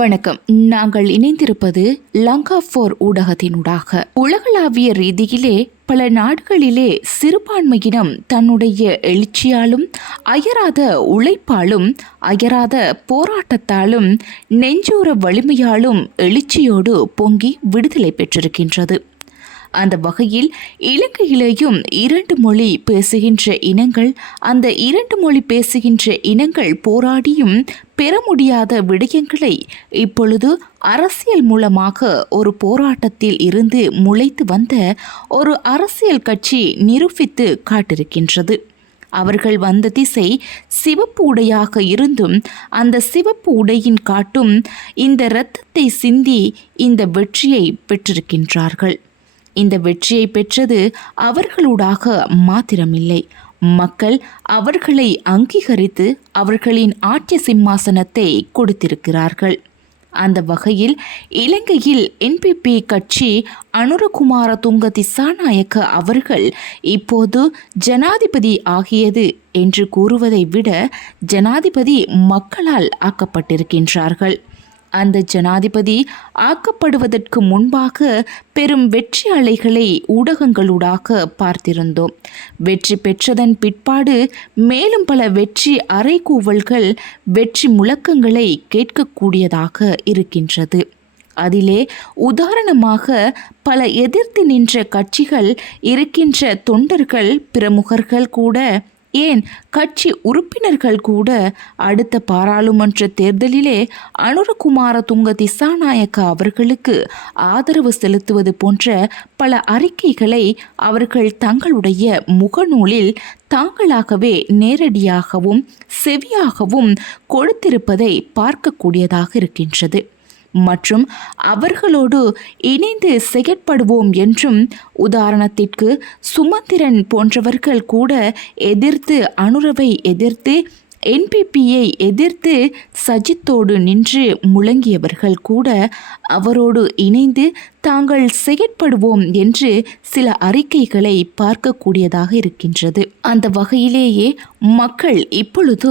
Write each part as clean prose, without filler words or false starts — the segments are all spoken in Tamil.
வணக்கம். நாங்கள் இணைந்திருப்பது லங்கா4 ஊடகத்தினூடாக. உலகளாவிய ரீதியிலே பல நாடுகளிலே சிறுபான்மையினம் தன்னுடைய எழுச்சியாலும் அயராத உழைப்பாலும் அயராத போராட்டத்தாலும் நெஞ்சூர வலிமையாலும் எழுச்சியோடு பொங்கி விடுதலை பெற்றிருக்கின்றது. அந்த வகையில் இலங்கையிலேயும் 2 மொழி பேசுகின்ற இனங்கள், அந்த 2 மொழி பேசுகின்ற இனங்கள் போராடியும் பெற முடியாத விடயங்களை இப்பொழுது அரசியல் மூலமாக ஒரு போராட்டத்தில் இருந்து முளைத்து வந்த ஒரு அரசியல் கட்சி நிரூபித்து காட்டிருக்கின்றது. அவர்கள் வந்த திசை சிவப்பு உடையாக இருந்தும் அந்த சிவப்பு உடையின் காட்டும் இந்த இரத்தத்தை சிந்தி இந்த வெற்றியை பெற்றிருக்கின்றார்கள். இந்த வெற்றியை பெற்றது அவர்களூடாக மாத்திரமில்லை, மக்கள் அவர்களை அங்கீகரித்து அவர்களின் ஆட்சி சிம்மாசனத்தை கொடுத்திருக்கிறார்கள். அந்த வகையில் இலங்கையில் NPP கட்சி அனுரகுமார துங்க திசாநாயக்க அவர்கள் இப்போது ஜனாதிபதி ஆகியது என்று கூறுவதை விட ஜனாதிபதி மக்களால் ஆக்கப்பட்டிருக்கின்றார்கள். அந்த ஜனாதிபதி ஆக்கப்படுவதற்கு முன்பாக பெரும் வெற்றி அலைகளை ஊடகங்களூடாக பார்த்திருந்தோம். வெற்றி பெற்றதன் பிற்பாடு மேலும் பல வெற்றி அறைகூவல்கள், வெற்றி முழக்கங்களை கேட்கக்கூடியதாக இருக்கின்றது. அதிலே உதாரணமாக பல எதிர்த்து நின்ற கட்சிகள் இருக்கின்ற தொண்டர்கள், பிரமுகர்கள் கூட, ஏன் கட்சி உறுப்பினர்கள் கூட அடுத்த பாராளுமன்ற தேர்தலிலே அனுரகுமார துங்க திசாநாயக்க அவர்களுக்கு ஆதரவு செலுத்துவது போன்ற பல அறிக்கைகளை அவர்கள் தங்களுடைய முகநூலில் தாங்களாகவே நேரடியாகவும் செவியாகவும் கொடுத்திருப்பதை பார்க்கக்கூடியதாக இருக்கின்றது. மற்றும் அவர்களோடு இணைந்து செயற்படுவோம் என்றும், உதாரணத்திற்கு சுமந்திரன் போன்றவர்கள் கூட எதிர்த்து, அனுரவை எதிர்த்து, NPPயை எதிர்த்து சஜித்தோடு நின்று முழங்கியவர்கள் கூட அவரோடு இணைந்து தாங்கள் செயற்படுவோம் என்று சில அறிக்கைகளை பார்க்கக்கூடியதாக இருக்கின்றது. அந்த வகையிலேயே மக்கள் இப்பொழுது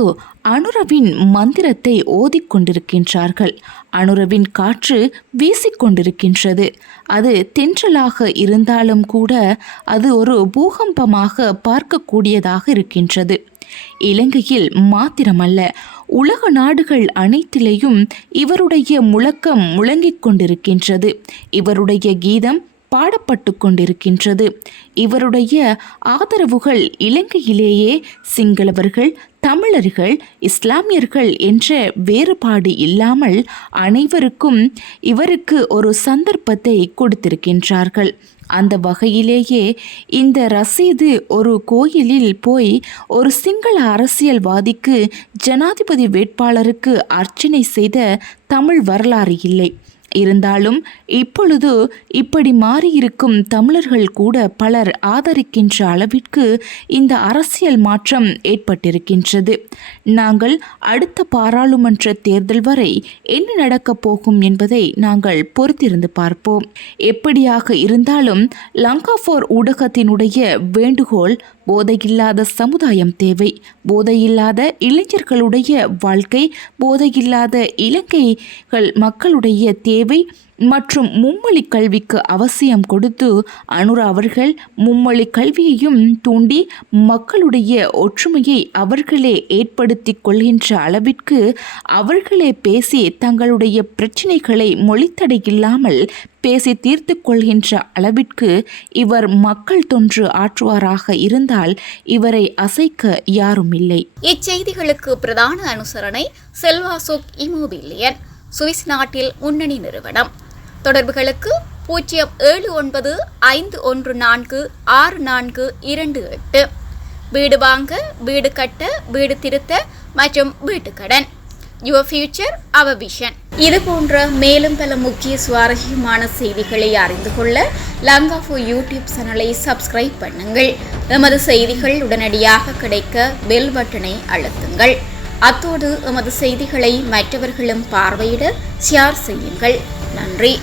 அனுரவின் மந்திரத்தை ஓதிக்கொண்டிருக்கின்றார்கள். அனுரவின் காற்று வீசிக்கொண்டிருக்கின்றது. அது தென்றலாக இருந்தாலும் கூட அது ஒரு பூகம்பமாக பார்க்கக்கூடியதாக இருக்கின்றது. இலங்கையில் மாத்திரமல்ல, உலக நாடுகள் அனைத்திலேயும் இவருடைய முழக்கம் முழங்கிக் கொண்டிருக்கின்றது. இவருடைய கீதம் பாடப்பட்டு கொண்டிருக்கின்றது. இவருடைய ஆதரவுகள் இலங்கையிலேயே சிங்களவர்கள், தமிழர்கள், இஸ்லாமியர்கள் என்ற வேறுபாடு இல்லாமல் அனைவருக்கும் இவருக்கு ஒரு சந்தர்ப்பத்தை கொடுத்திருக்கின்றார்கள். அந்த வகையிலேயே இந்த ரசீது ஒரு கோயிலில் போய் ஒரு சிங்கள அரசியல்வாதிக்கு, ஜனாதிபதி வேட்பாளருக்கு அர்ச்சனை செய்த தமிழ் வரலாறு இல்லை. இருந்தாலும் இப்பொழுது இப்படி மாறியிருக்கும் தமிழர்கள் கூட பலர் ஆதரிக்கின்ற அளவிற்கு இந்த அரசியல் மாற்றம் ஏற்பட்டிருக்கின்றது. நாங்கள் அடுத்த பாராளுமன்ற தேர்தல் வரை என்ன நடக்கப் போகும் என்பதை நாங்கள் பொறுத்திருந்து பார்ப்போம். எப்படியாக இருந்தாலும் லங்கா4 ஊடகத்தினுடைய வேண்டுகோள், போதையில்லாத சமுதாயம் தேவை, போதையில்லாத இளைஞர்களுடைய வாழ்க்கை, போதையில்லாத இலங்கைகள் மக்களுடைய தேவை மற்றும் மும்மொழி கல்விக்கு அவசியம் கொடுத்து அனுரா அவர்கள் மும்மொழி கல்வியையும் தூண்டி மக்களுடைய ஒற்றுமையை அவர்களே ஏற்படுத்தி கொள்கின்ற அளவிற்கு அவர்களே பேசி தங்களுடைய பிரச்சனைகளை மொழித்தடையில்லாமல் பேசி தீர்த்து கொள்கின்ற அளவிற்கு இவர் மக்கள் தொன்று ஆற்றுவாராக இருந்தால் இவரை அசைக்க யாரும் இல்லை. இச்செய்திகளுக்கு பிரதான அனுசரணை செல்வாசோக் இமோபிலியன், சுவிஸ் நாட்டில் முன்னணி நிறுவனம். தொடர்புகளுக்கு 0795146428. வீடு வாங்க, வீடு கட்ட, வீடு திருத்த மற்றும் வீட்டு கடன். Your future our vision. இது போன்ற மேலும் பல முக்கிய சுவாரஸ்யமான செய்திகளை அறிந்து கொள்ள லங்கா4 யூடியூப் சேனலை சப்ஸ்கிரைப் பண்ணுங்கள். எமது செய்திகள் உடனடியாக கிடைக்க பெல் பட்டனை அழுத்துங்கள். அத்தோடு எமது செய்திகளை மற்றவர்களும் பார்வையிட ஷேர் செய்யுங்கள். நன்றி.